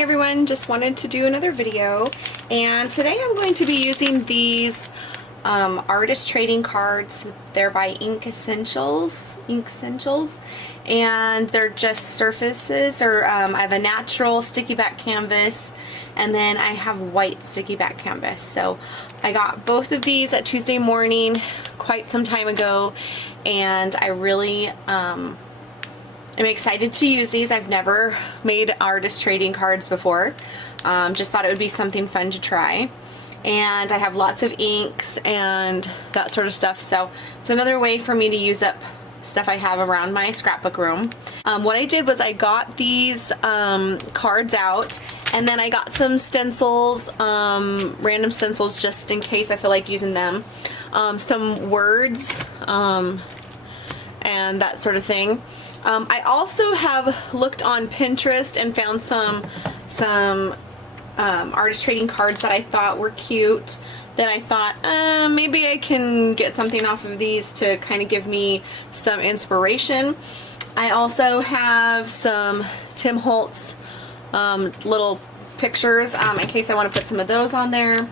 Hi everyone, just wanted to do another video, and today I'm going to be using these artist trading cards. They're by Ink Essentials, and they're just surfaces, or I have a natural sticky back canvas, and then I have white sticky back canvas. So I got both of these at Tuesday morning quite some time ago, and I really I'm excited to use these. I've never made artist trading cards before. Just thought it would be something fun to try. And I have lots of inks and that sort of stuff, so it's another way for me to use up stuff I have around my scrapbook room. What I did was I got these cards out, and then I got some stencils, random stencils just in case I feel like using them, some words and that sort of thing. I also have looked on Pinterest and found some artist trading cards that I thought were cute, that I thought maybe I can get something off of these to kind of give me some inspiration. I also have some Tim Holtz little pictures in case I want to put some of those on there.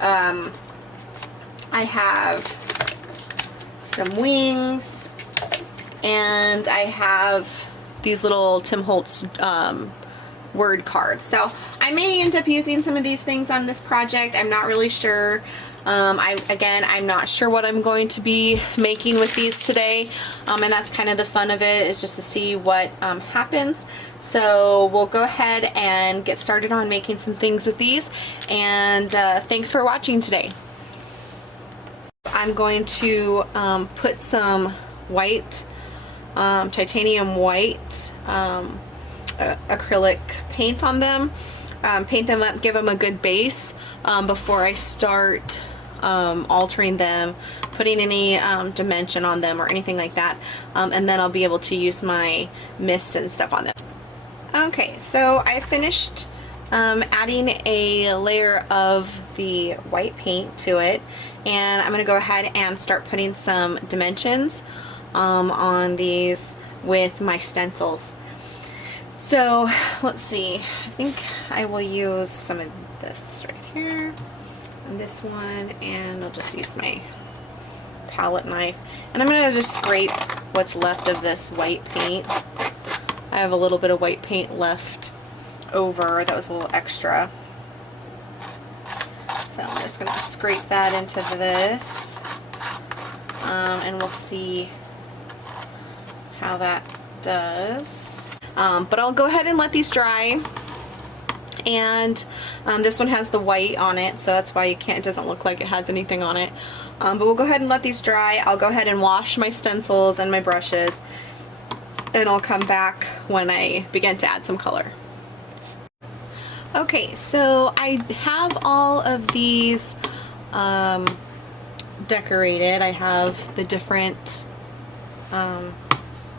I have some wings. And I have these little Tim Holtz word cards. So I may end up using some of these things on this project. I'm not really sure. I'm not sure what I'm going to be making with these today. And that's kind of the fun of it, is just to see what happens. So we'll go ahead and get started on making some things with these. And thanks for watching today. I'm going to put some white titanium white acrylic paint on them, paint them up, give them a good base before I start altering them, putting any dimension on them or anything like that, and then I'll be able to use my mists and stuff on them. Okay, so I finished adding a layer of the white paint to it, and I'm going to go ahead and start putting some dimensions on these with my stencils. So let's see, I think I will use some of this right here and this one, and I'll just use my palette knife, and I'm gonna just scrape what's left of this white paint. I have a little bit of white paint left over that was a little extra, so I'm just gonna scrape that into this, and we'll see how that does. But I'll go ahead and let these dry, and this one has the white on it, so that's why it doesn't look like it has anything on it. But we'll go ahead and let these dry. I'll go ahead and wash my stencils and my brushes, and I'll come back when I begin to add some color. Okay, so I have all of these decorated. I have the different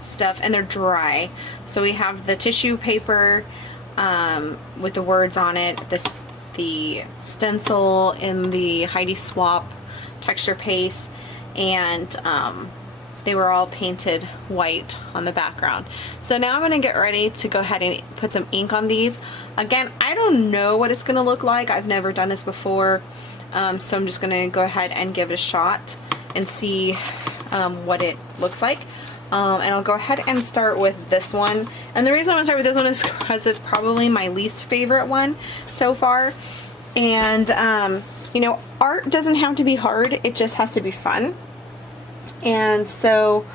stuff, and they're dry. So we have the tissue paper with the words on it, the stencil in the Heidi Swap texture paste, and they were all painted white on the background. So now I'm going to get ready to go ahead and put some ink on these. Again, I don't know what it's going to look like. I've never done this before, so I'm just going to go ahead and give it a shot and see what it looks like. And I'll go ahead and start with this one. And the reason I want to start with this one is because it's probably my least favorite one so far. And, you know, art doesn't have to be hard. It just has to be fun. And so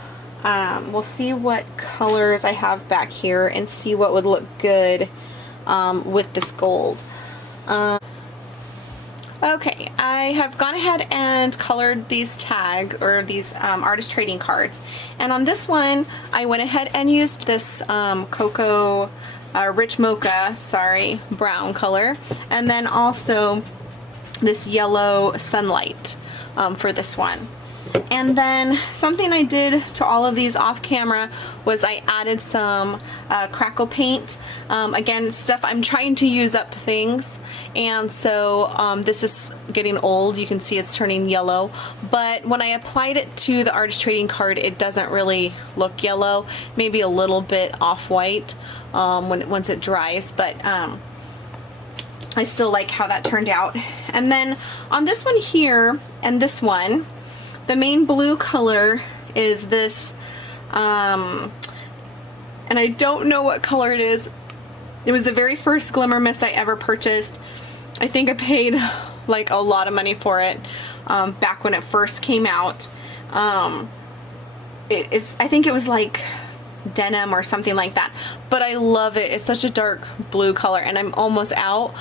we'll see what colors I have back here and see what would look good with this gold. Okay, I have gone ahead and colored these these artist trading cards, and on this one I went ahead and used this cocoa rich mocha, brown color, and then also this yellow sunlight for this one. And then something I did to all of these off camera was I added some crackle paint. Again, stuff I'm trying to use up things, and so this is getting old. You can see it's turning yellow, but when I applied it to the artist trading card, it doesn't really look yellow, maybe a little bit off-white once it dries, but I still like how that turned out. And then on this one here and this one, the main blue color is this, and I don't know what color it is. It was the very first Glimmer Mist I ever purchased. I think I paid like a lot of money for it back when it first came out. I think it was like denim or something like that, but I love it. It's such a dark blue color, and I'm almost out,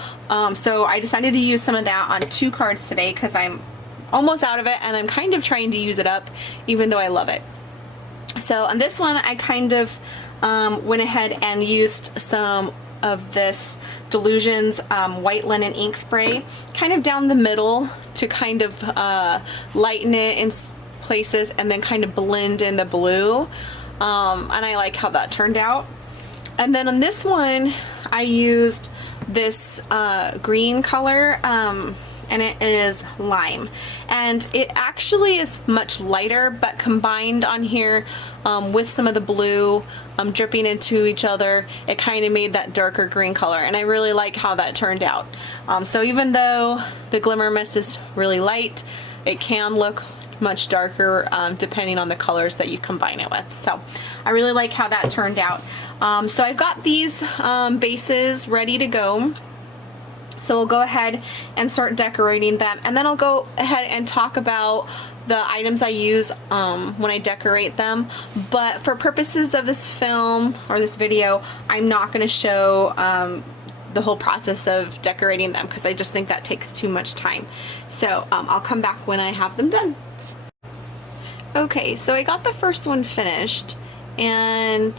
so I decided to use some of that on 2 cards today because I'm almost out of it, and I'm kind of trying to use it up even though I love it. So on this one I kind of went ahead and used some of this Delusions white linen ink spray kind of down the middle to kind of lighten it in places and then kind of blend in the blue. And I like how that turned out. And then on this one I used this green color, and it is lime, and it actually is much lighter, but combined on here with some of the blue dripping into each other, it kind of made that darker green color, and I really like how that turned out. So even though the Glimmer Mist is really light, it can look much darker depending on the colors that you combine it with. So I really like how that turned out. So I've got these bases ready to go. So we'll go ahead and start decorating them, and then I'll go ahead and talk about the items I use when I decorate them. But for purposes of this film or this video, I'm not going to show the whole process of decorating them because I just think that takes too much time. So I'll come back when I have them done. Okay, so I got the first one finished, and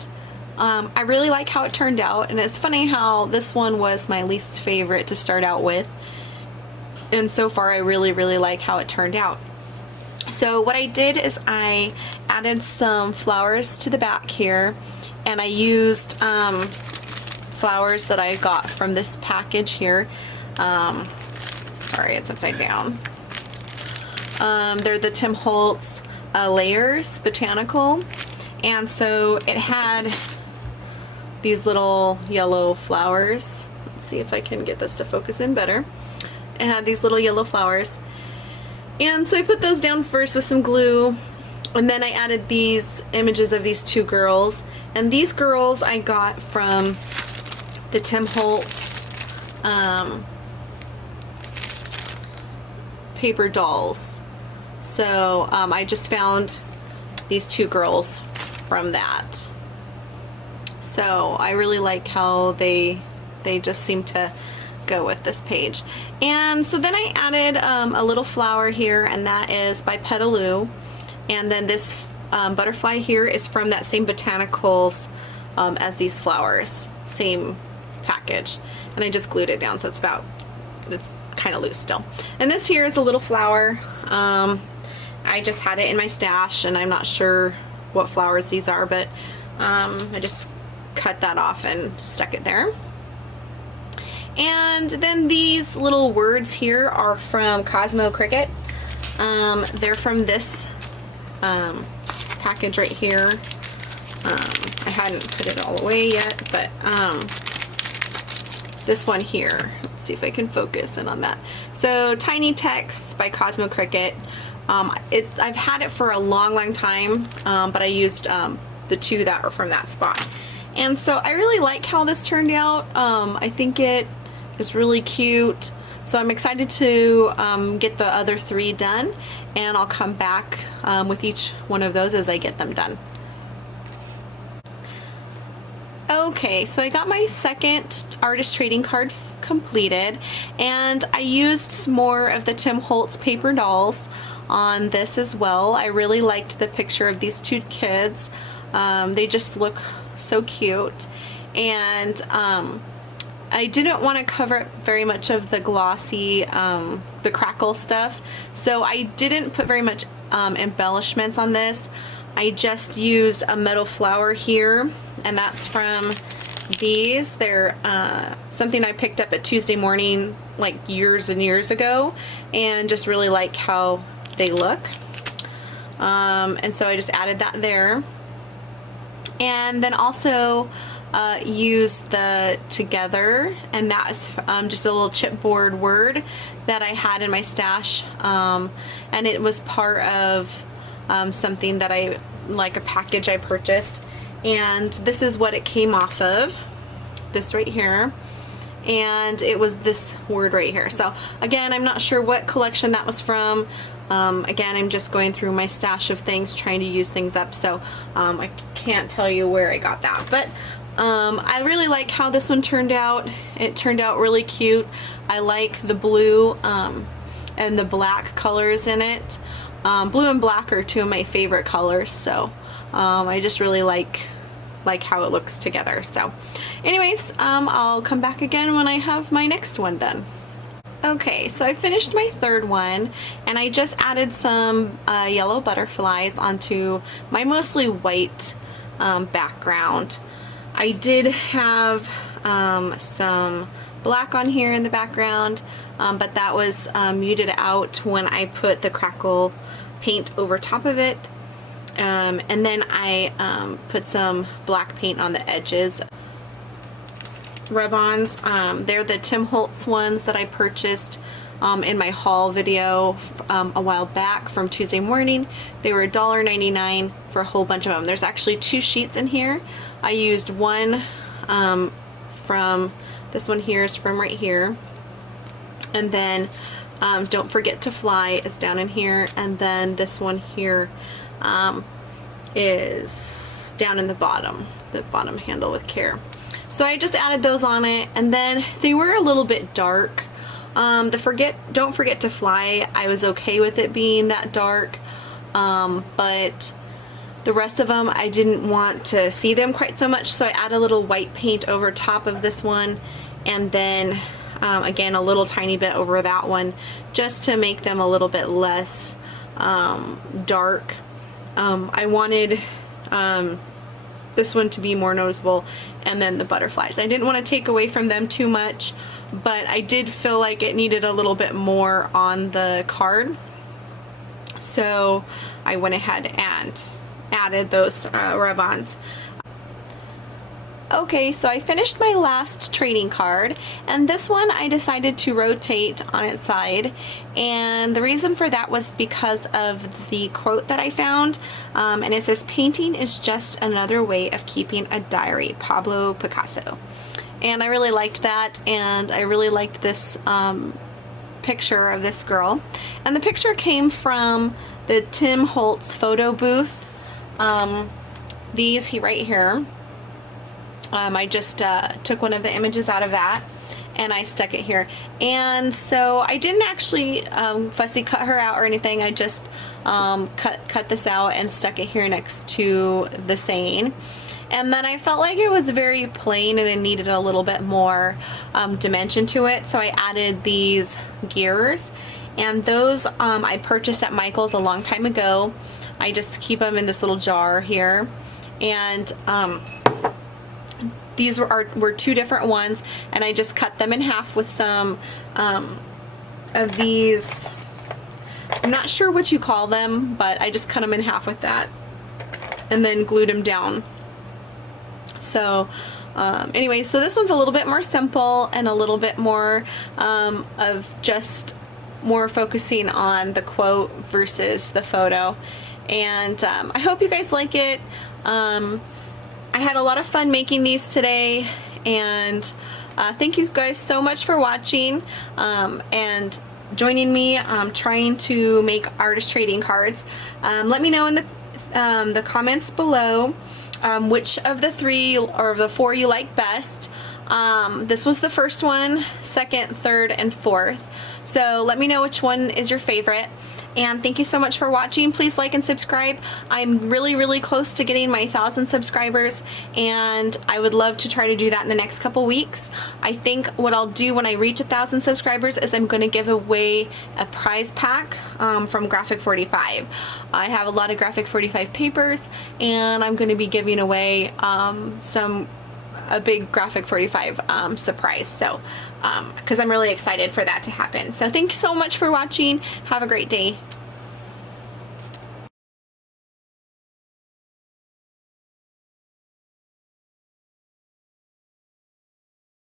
I really like how it turned out, and it's funny how this one was my least favorite to start out with, and so far I really like how it turned out. So what I did is I added some flowers to the back here, and I used flowers that I got from this package here. Sorry, it's upside down. They're the Tim Holtz Layers Botanical, and so it had these little yellow flowers. Let's see if I can get this to focus in better. It had these little yellow flowers, and so I put those down first with some glue, and then I added these images of these 2 girls, and these girls I got from the Tim Holtz paper dolls. So I just found these 2 girls from that. So I really like how they just seem to go with this page. And so then I added a little flower here, and that is by Petaloo. And then this butterfly here is from that same botanicals as these flowers, same package. And I just glued it down, so it's kind of loose still. And this here is a little flower. I just had it in my stash, and I'm not sure what flowers these are, but I just cut that off and stuck it there. And then these little words here are from Cosmo Cricket. They're from this package right here. I hadn't put it all away yet, but this one here, let's see if I can focus in on that. So Tiny Texts by Cosmo Cricket. I've had it for a long time, but I used the 2 that were from that spot. And so I really like how this turned out. I think it is really cute. So I'm excited to get the other 3 done, and I'll come back with each one of those as I get them done. Okay, so I got my second artist trading card completed, and I used more of the Tim Holtz paper dolls on this as well. I really liked the picture of these 2 kids. They just look so cute, and I didn't want to cover up very much of the glossy, the crackle stuff, so I didn't put very much embellishments on this. I just used a metal flower here, and that's from these. They're something I picked up at Tuesday Morning like years and years ago, and just really like how they look. And so I just added that there. And then also used the together, and that's just a little chipboard word that I had in my stash, and it was part of something that like a package I purchased, and this is what it came off of, this right here, and it was this word right here. So again, I'm not sure what collection that was from. Again, I'm just going through my stash of things, trying to use things up, so I can't tell you where I got that, but I really like how this one turned out. It turned out really cute. I like the blue and the black colors in it. Blue and black are two of my favorite colors, so I just really like how it looks together. So anyways, I'll come back again when I have my next one done. Okay, so I finished my third one, and I just added some yellow butterflies onto my mostly white background. I did have some black on here in the background, but that was muted out when I put the crackle paint over top of it, and then I put some black paint on the edges. Rub-ons, they're the Tim Holtz ones that I purchased in my haul video a while back from Tuesday Morning. They were $1.99 for a whole bunch of them. There's actually 2 sheets in here. I used one from, this one here is from right here, and then Don't Forget to Fly is down in here, and then this one here is down in the bottom handle with care. So I just added those on it, and then they were a little bit dark. Don't Forget to Fly, I was okay with it being that dark, but the rest of them I didn't want to see them quite so much, so I added a little white paint over top of this one, and then again a little tiny bit over that one, just to make them a little bit less dark. I wanted this one to be more noticeable, and then the butterflies. I didn't want to take away from them too much, but I did feel like it needed a little bit more on the card, so I went ahead and added those rub-ons. Okay, so I finished my last trading card, and this one I decided to rotate on its side, and the reason for that was because of the quote that I found, and it says, "Painting is just another way of keeping a diary, Pablo Picasso." And I really liked that, and I really liked this picture of this girl, and the picture came from the Tim Holtz photo booth. These right here, I just took one of the images out of that, and I stuck it here. And so I didn't actually fussy cut her out or anything. I just cut this out and stuck it here next to the saying. And then I felt like it was very plain and it needed a little bit more dimension to it, so I added these gears, and those I purchased at Michael's a long time ago. I just keep them in this little jar here, and these were 2 different ones, and I just cut them in half with some of these, I'm not sure what you call them, but I just cut them in half with that and then glued them down. So anyway, so this one's a little bit more simple and a little bit more of just more focusing on the quote versus the photo, and I hope you guys like it. I had a lot of fun making these today, and thank you guys so much for watching and joining me trying to make artist trading cards. Let me know in the comments below which of the 3 or the 4 you like best. This was the first one, second, third, and fourth. So let me know which one is your favorite. And thank you so much for watching. Please like and subscribe. I'm really close to getting my 1,000 subscribers, and I would love to try to do that in the next couple weeks. I think what I'll do when I reach 1,000 subscribers is I'm going to give away a prize pack from Graphic 45. I have a lot of Graphic 45 papers, and I'm going to be giving away a big Graphic 45 surprise, so because I'm really excited for that to happen. So thanks so much for watching. Have a great day.